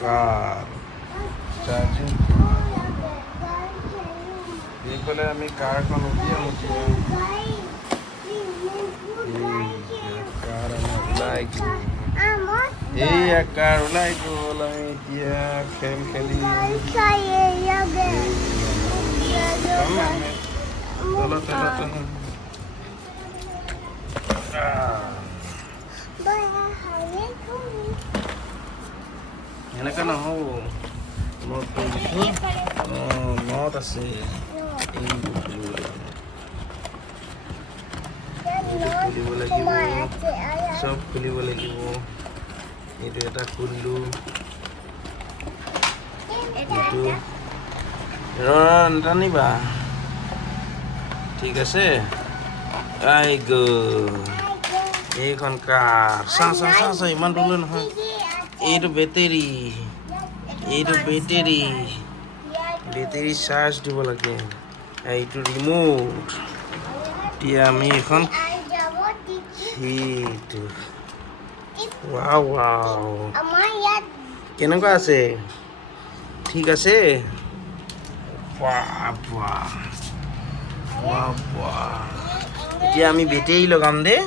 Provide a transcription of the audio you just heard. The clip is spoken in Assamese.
কাৰ চাৰ্জিং এইফালে আমি কাৰখন উলিয়াম কাৰ আমি ওলাই গ'ল এইয়া কাৰ ওলাই গ'ল আমি এতিয়া খেল খেলি চলো চলো চলো এনেকৈ নহ'ব নট কৰিছোঁ অঁ নট আছে খুলিব লাগিব চব খুলিব লাগিব এইটো এটা খুলিলোঁ এইটো টানিবা ঠিক আছে আই এইখন কাৰ চা ইমান দূৰলৈ নহয় এইটো বেটেৰী বেটেৰী চাৰ্জ দিব লাগে এইটো ৰিমোট এতিয়া আমি এখন সেইটো ৱাও কেনেকুৱা আছে ঠিক আছে এতিয়া আমি বেটেৰী লগাম দেই